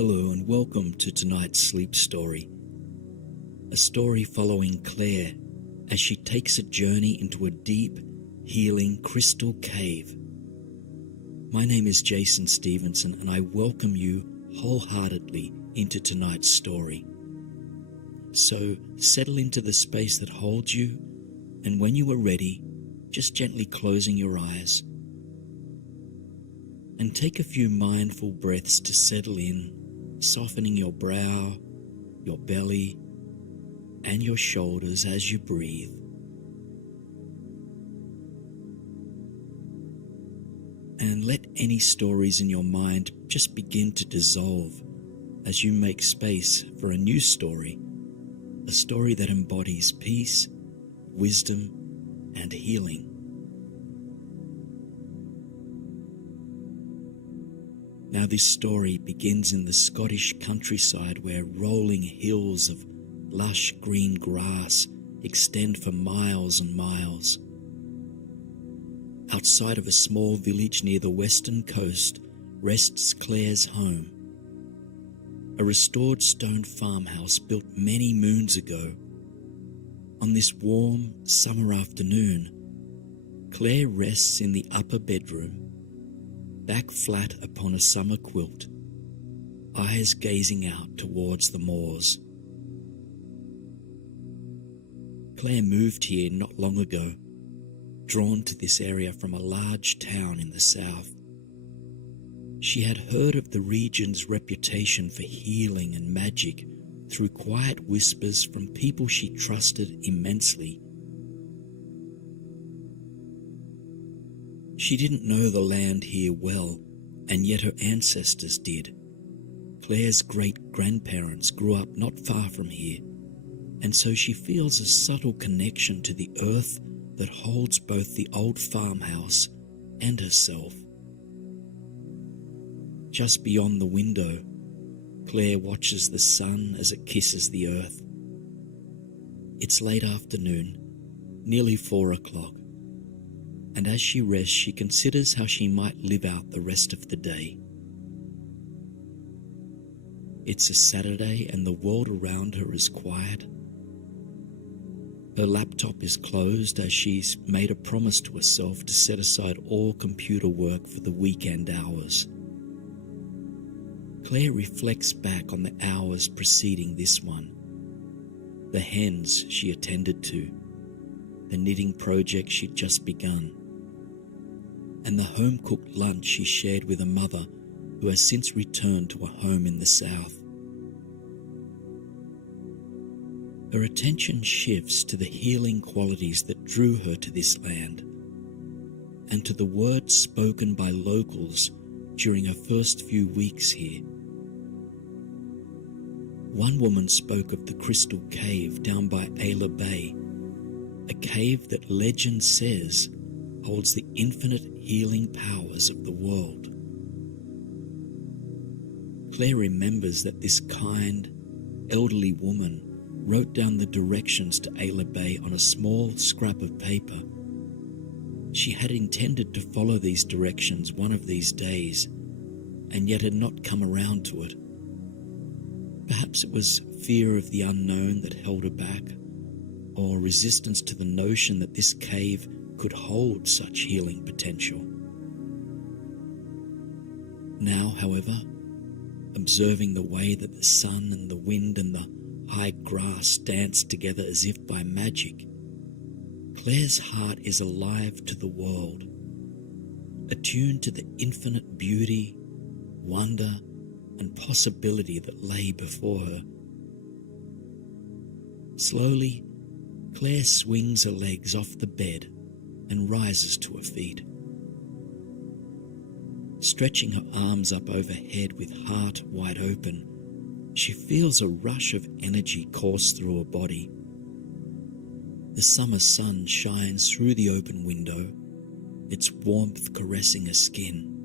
Hello and welcome to tonight's sleep story. A story following Claire as she takes a journey into a deep, healing crystal cave. My name is Jason Stevenson and I welcome you wholeheartedly into tonight's story. So settle into the space that holds you, and when you are ready, just gently closing your eyes. And take a few mindful breaths to settle in, softening your brow, your belly, and your shoulders as you breathe. And let any stories in your mind just begin to dissolve as you make space for a new story, a story that embodies peace, wisdom, and healing. Now this story begins in the Scottish countryside where rolling hills of lush green grass extend for miles and miles. Outside of a small village near the western coast rests Claire's home, a restored stone farmhouse built many moons ago. On this warm summer afternoon, Claire rests in the upper bedroom, back flat upon a summer quilt, eyes gazing out towards the moors. Claire moved here not long ago, drawn to this area from a large town in the south. She had heard of the region's reputation for healing and magic through quiet whispers from people she trusted immensely. She didn't know the land here well, and yet her ancestors did. Claire's great-grandparents grew up not far from here, and so she feels a subtle connection to the earth that holds both the old farmhouse and herself. Just beyond the window, Claire watches the sun as it kisses the earth. It's late afternoon, nearly 4 o'clock. And as she rests, she considers how she might live out the rest of the day. It's a Saturday and the world around her is quiet. Her laptop is closed as she's made a promise to herself to set aside all computer work for the weekend hours. Claire reflects back on the hours preceding this one, the hens she attended to, the knitting project she'd just begun, and the home-cooked lunch she shared with a mother who has since returned to a home in the south. Her attention shifts to the healing qualities that drew her to this land, and to the words spoken by locals during her first few weeks here. One woman spoke of the crystal cave down by Ayla Bay, a cave that legend says holds the infinite healing powers of the world. Claire remembers that this kind, elderly woman wrote down the directions to Ayla Bay on a small scrap of paper. She had intended to follow these directions one of these days, and yet had not come around to it. Perhaps it was fear of the unknown that held her back, or resistance to the notion that this cave could hold such healing potential. Now, however, observing the way that the sun and the wind and the high grass dance together as if by magic, Claire's heart is alive to the world, attuned to the infinite beauty, wonder, and possibility that lay before her. Slowly, Claire swings her legs off the bed and rises to her feet. Stretching her arms up overhead with heart wide open, she feels a rush of energy course through her body. The summer sun shines through the open window, its warmth caressing her skin.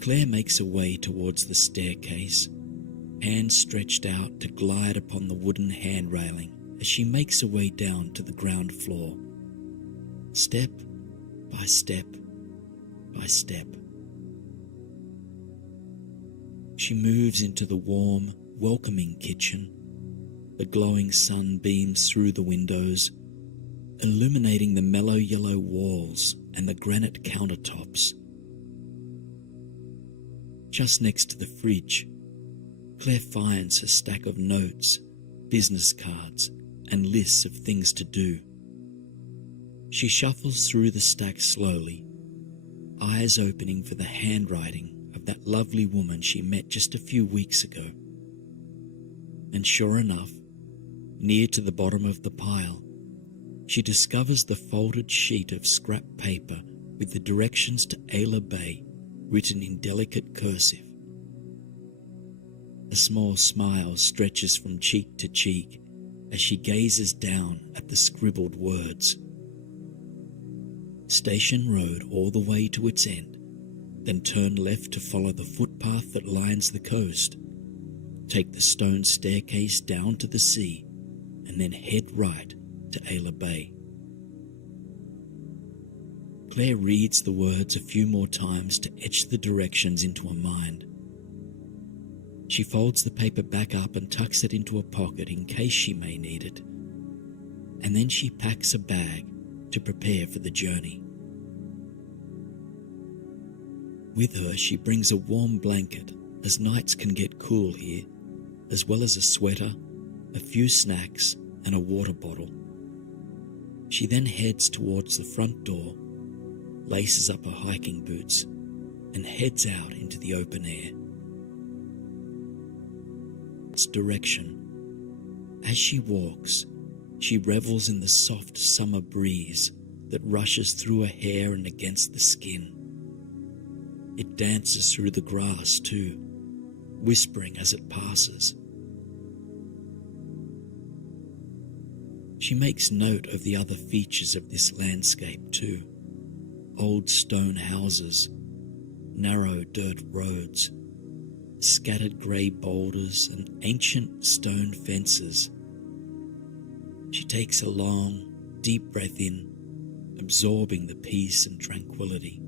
Claire makes her way towards the staircase, hands stretched out to glide upon the wooden hand railing as she makes her way down to the ground floor. Step by step by step, She moves into the warm, welcoming kitchen. The glowing sun beams through the windows, illuminating the mellow yellow walls and the granite countertops. Just next to the fridge, Claire finds a stack of notes, business cards, and lists of things to do. She shuffles through the stack slowly, eyes opening for the handwriting of that lovely woman she met just a few weeks ago. And sure enough, near to the bottom of the pile, she discovers the folded sheet of scrap paper with the directions to Ayla Bay written in delicate cursive. A small smile stretches from cheek to cheek as she gazes down at the scribbled words. Station Road all the way to its end, then turn left to follow the footpath that lines the coast. Take the stone staircase down to the sea, and then head right to Ayla Bay. Claire reads the words a few more times to etch the directions into her mind. She folds the paper back up and tucks it into a pocket in case she may need it, and then she packs a bag to prepare for the journey. With her, she brings a warm blanket, as nights can get cool here, as well as a sweater, a few snacks, and a water bottle. She then heads towards the front door, laces up her hiking boots, and heads out into the open air. Its direction. As she walks, she revels in the soft summer breeze that rushes through her hair and against the skin. It dances through the grass too, whispering as it passes. She makes note of the other features of this landscape too. Old stone houses, narrow dirt roads, scattered grey boulders and ancient stone fences. She takes a long, deep breath in, absorbing the peace and tranquility.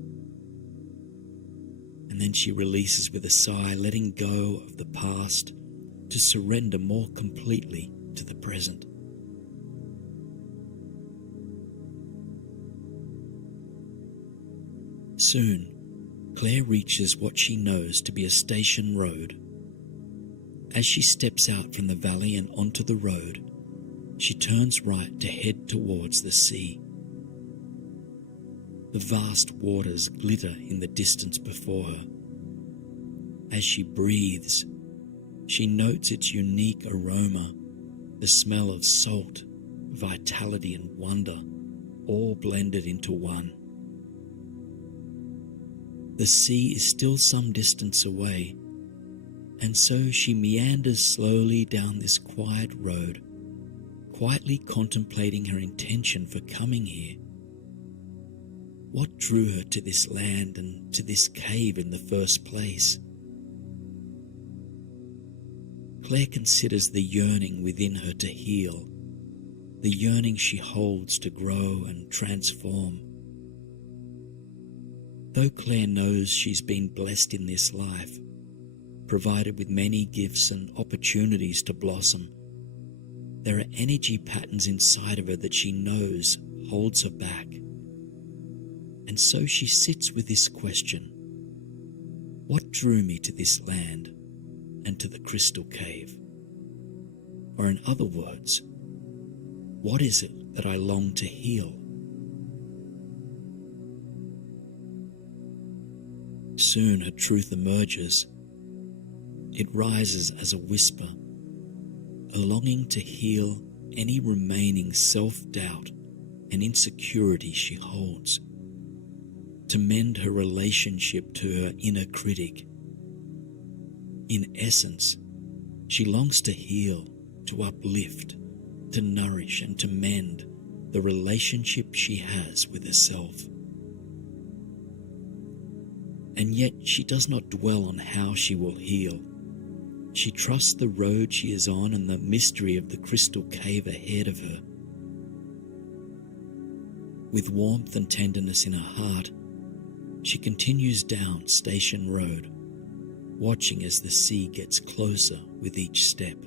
And then she releases with a sigh, letting go of the past to surrender more completely to the present. Soon, Claire reaches what she knows to be a station road. As she steps out from the valley and onto the road, she turns right to head towards the sea. The vast waters glitter in the distance before her. As she breathes, she notes its unique aroma, the smell of salt, vitality and wonder, all blended into one. The sea is still some distance away, and so she meanders slowly down this quiet road, quietly contemplating her intention for coming here. What drew her to this land and to this cave in the first place? Claire considers the yearning within her to heal, the yearning she holds to grow and transform. Though Claire knows she's been blessed in this life, provided with many gifts and opportunities to blossom, there are energy patterns inside of her that she knows holds her back. And so she sits with this question: what drew me to this land and to the crystal cave? Or in other words, what is it that I long to heal? Soon her truth emerges. It rises as a whisper, a longing to heal any remaining self-doubt and insecurity she holds, to mend her relationship to her inner critic. In essence, she longs to heal, to uplift, to nourish and to mend the relationship she has with herself. And yet she does not dwell on how she will heal. She trusts the road she is on and the mystery of the crystal cave ahead of her. With warmth and tenderness in her heart, she continues down Station Road, watching as the sea gets closer with each step.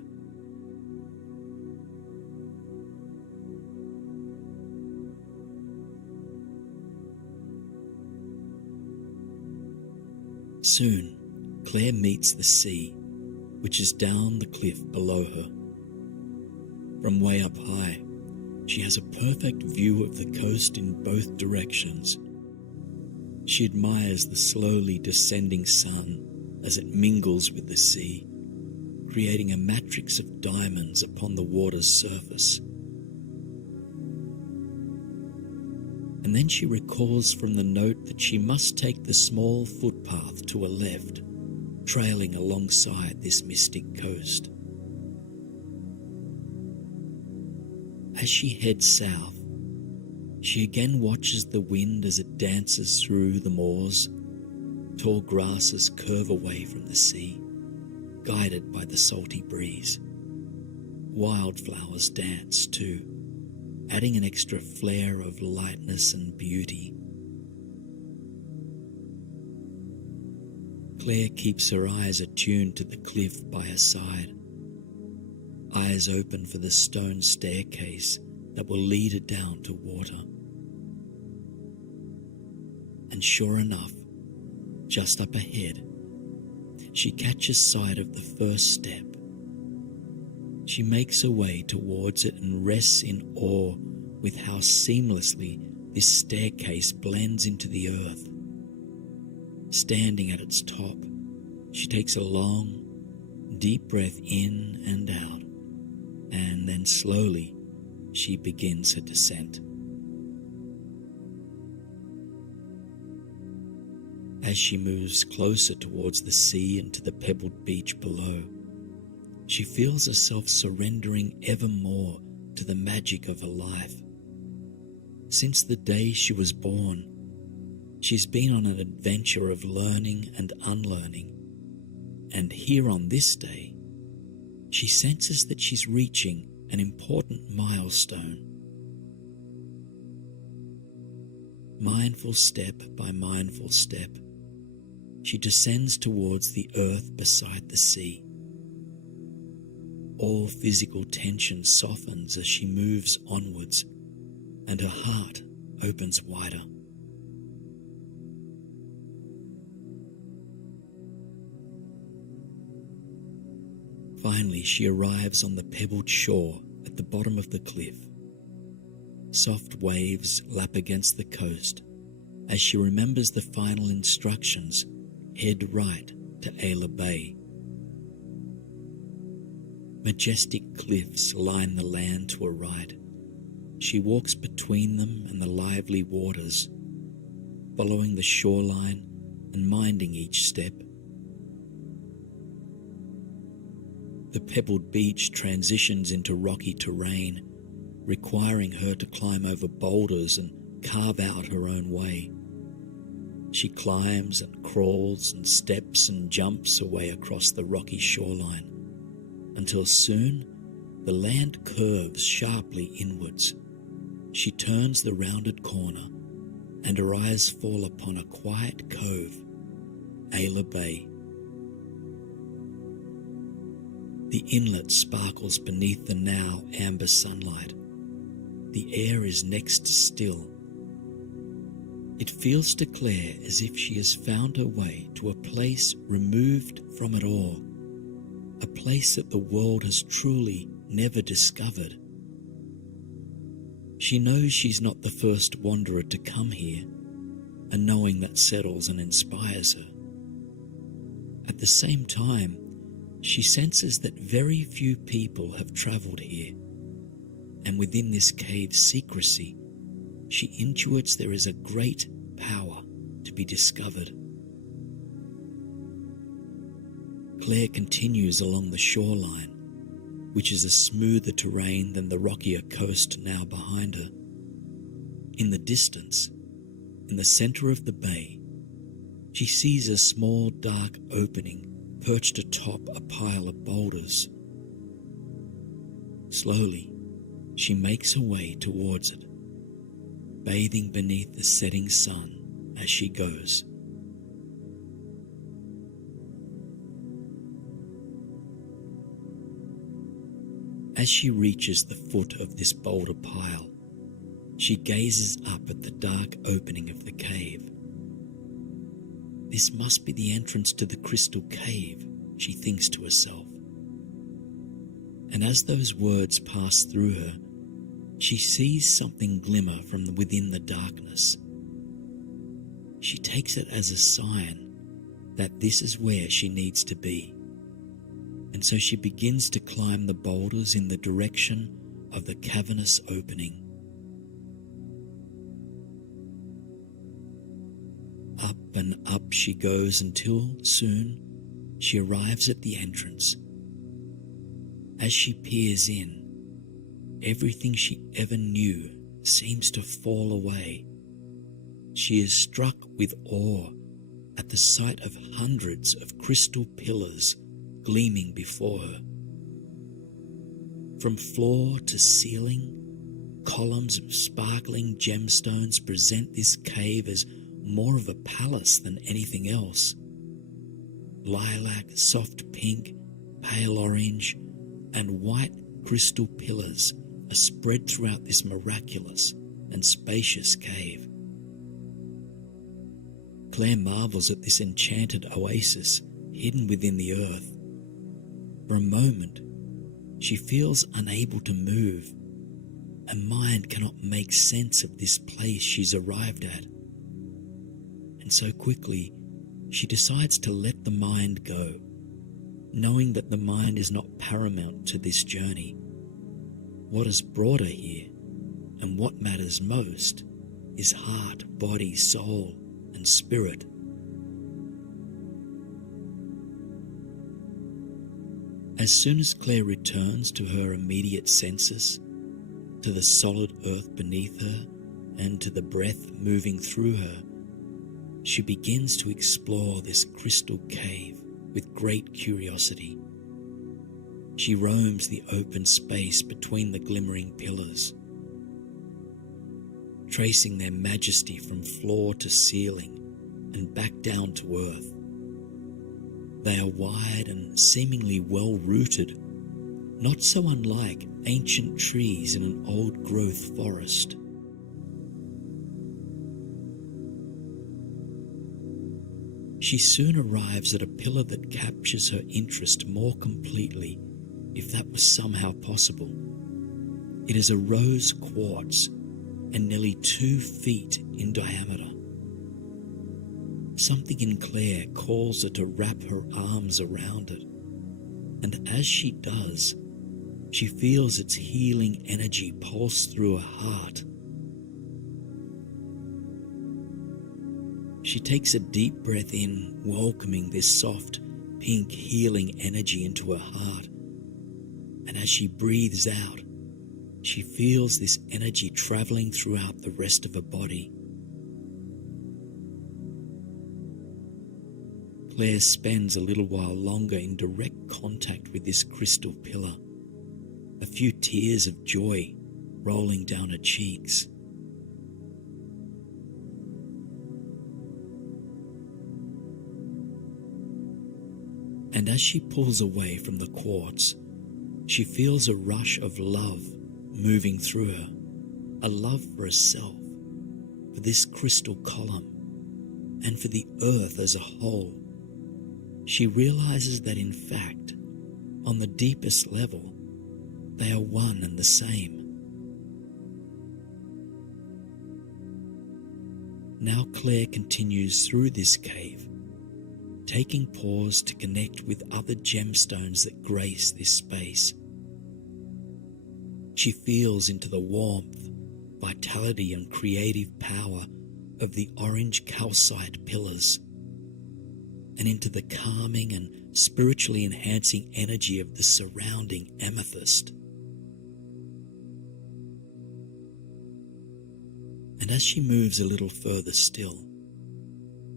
Soon, Claire meets the sea, which is down the cliff below her. From way up high, she has a perfect view of the coast in both directions. She admires the slowly descending sun as it mingles with the sea, creating a matrix of diamonds upon the water's surface. And then she recalls from the note that she must take the small footpath to her left, trailing alongside this mystic coast. As she heads south, she again watches the wind as it dances through the moors. Tall grasses curve away from the sea, guided by the salty breeze. Wildflowers dance too, adding an extra flair of lightness and beauty. Claire keeps her eyes attuned to the cliff by her side, eyes open for the stone staircase that will lead her down to water. And sure enough, just up ahead, she catches sight of the first step. She makes her way towards it and rests in awe with how seamlessly this staircase blends into the earth. Standing at its top, she takes a long, deep breath in and out, and then slowly she begins her descent. As she moves closer towards the sea and to the pebbled beach below, she feels herself surrendering ever more to the magic of her life. Since the day she was born, she's been on an adventure of learning and unlearning, and here on this day, she senses that she's reaching an important milestone. Mindful step by mindful step, she descends towards the earth beside the sea. All physical tension softens as she moves onwards, and her heart opens wider. Finally, she arrives on the pebbled shore at the bottom of the cliff. Soft waves lap against the coast as she remembers the final instructions: head right to Ayla Bay. Majestic cliffs line the land to her right. She walks between them and the lively waters, following the shoreline and minding each step. The pebbled beach transitions into rocky terrain, requiring her to climb over boulders and carve out her own way. She climbs and crawls and steps and jumps her way across the rocky shoreline, until soon the land curves sharply inwards. She turns the rounded corner, and her eyes fall upon a quiet cove, Ayla Bay. The inlet sparkles beneath the now amber sunlight. The air is next to still. It feels to Claire as if she has found her way to a place removed from it all, a place that the world has truly never discovered. She knows she's not the first wanderer to come here, a knowing that settles and inspires her. At the same time, she senses that very few people have travelled here, and within this cave's secrecy, she intuits there is a great power to be discovered. Claire continues along the shoreline, which is a smoother terrain than the rockier coast now behind her. In the distance, in the centre of the bay, she sees a small dark opening perched atop a pile of boulders. Slowly, she makes her way towards it, bathing beneath the setting sun as she goes. As she reaches the foot of this boulder pile, she gazes up at the dark opening of the cave. This must be the entrance to the crystal cave, she thinks to herself. And as those words pass through her, she sees something glimmer from within the darkness. She takes it as a sign that this is where she needs to be. And so she begins to climb the boulders in the direction of the cavernous opening. Up and up she goes until soon she arrives at the entrance. As she peers in, everything she ever knew seems to fall away. She is struck with awe at the sight of hundreds of crystal pillars gleaming before her. From floor to ceiling, columns of sparkling gemstones present this cave as more of a palace than anything else. Lilac, soft pink, pale orange, and white crystal pillars are spread throughout this miraculous and spacious cave. Claire marvels at this enchanted oasis hidden within the earth. For a moment, she feels unable to move. Her mind cannot make sense of this place she's arrived at. And so quickly, she decides to let the mind go, knowing that the mind is not paramount to this journey. What has brought her here, and what matters most, is heart, body, soul, and spirit. As soon as Claire returns to her immediate senses, to the solid earth beneath her, and to the breath moving through her, she begins to explore this crystal cave with great curiosity. She roams the open space between the glimmering pillars, tracing their majesty from floor to ceiling and back down to earth. They are wide and seemingly well-rooted, not so unlike ancient trees in an old-growth forest. She soon arrives at a pillar that captures her interest more completely, if that was somehow possible. It is a rose quartz and nearly 2 feet in diameter. Something in Claire calls her to wrap her arms around it, and as she does, she feels its healing energy pulse through her heart. She takes a deep breath in, welcoming this soft, pink healing energy into her heart, and as she breathes out, she feels this energy traveling throughout the rest of her body. Claire spends a little while longer in direct contact with this crystal pillar, a few tears of joy rolling down her cheeks. And as she pulls away from the quartz, she feels a rush of love moving through her, a love for herself, for this crystal column, and for the earth as a whole. She realizes that in fact, on the deepest level, they are one and the same. Now Claire continues through this cave, taking pause to connect with other gemstones that grace this space. She feels into the warmth, vitality, and creative power of the orange calcite pillars, and into the calming and spiritually enhancing energy of the surrounding amethyst. And as she moves a little further still,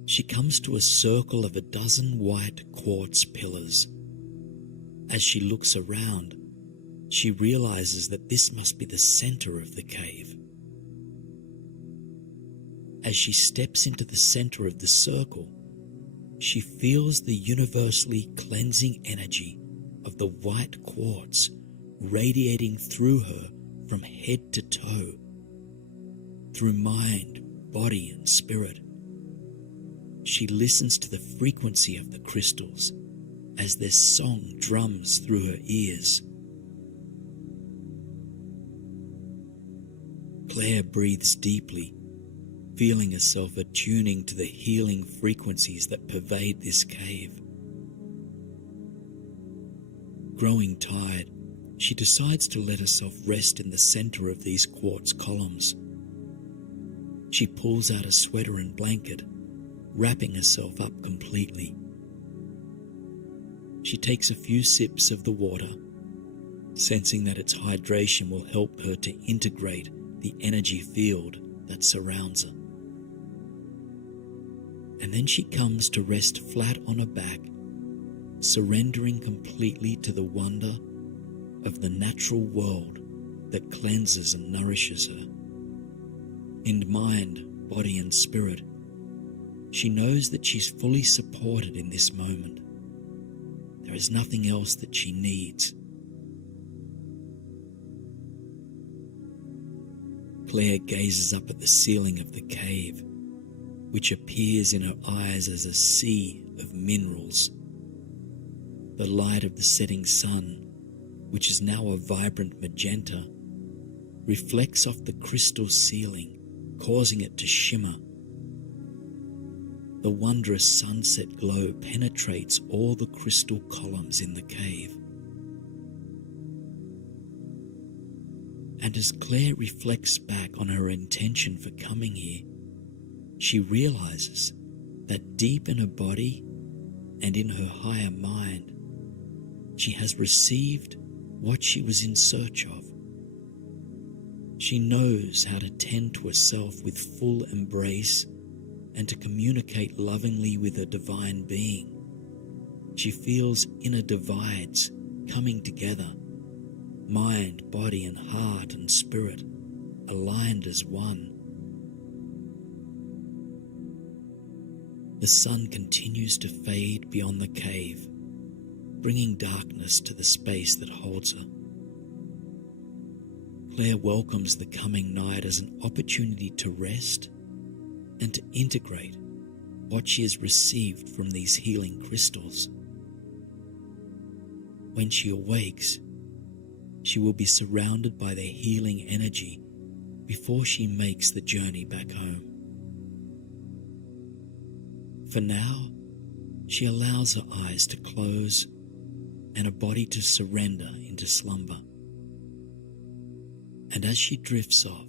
she comes to a circle of 12 white quartz pillars. As she looks around, she realizes that this must be the center of the cave. As she steps into the center of the circle, she feels the universally cleansing energy of the white quartz radiating through her from head to toe, through mind, body, and spirit. She listens to the frequency of the crystals as their song drums through her ears. Claire breathes deeply, feeling herself attuning to the healing frequencies that pervade this cave. Growing tired, she decides to let herself rest in the center of these quartz columns. She pulls out a sweater and blanket, wrapping herself up completely. She takes a few sips of the water, sensing that its hydration will help her to integrate the energy field that surrounds her. And then she comes to rest flat on her back, surrendering completely to the wonder of the natural world that cleanses and nourishes her. In mind, body, and spirit, she knows that she's fully supported in this moment. There is nothing else that she needs. Claire gazes up at the ceiling of the cave, which appears in her eyes as a sea of minerals. The light of the setting sun, which is now a vibrant magenta, reflects off the crystal ceiling, causing it to shimmer. The wondrous sunset glow penetrates all the crystal columns in the cave. And as Claire reflects back on her intention for coming here, she realizes that deep in her body and in her higher mind, she has received what she was in search of. She knows how to tend to herself with full embrace and to communicate lovingly with her divine being. She feels inner divides coming together, mind, body, and heart and spirit aligned as one. The sun continues to fade beyond the cave, bringing darkness to the space that holds her. Claire welcomes the coming night as an opportunity to rest and to integrate what she has received from these healing crystals. When she awakes, she will be surrounded by their healing energy before she makes the journey back home. For now, she allows her eyes to close and her body to surrender into slumber. And as she drifts off,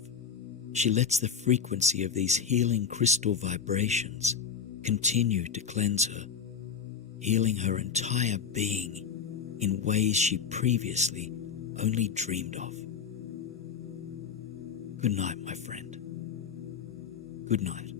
she lets the frequency of these healing crystal vibrations continue to cleanse her, healing her entire being in ways she previously only dreamed of. Good night, my friend. Good night.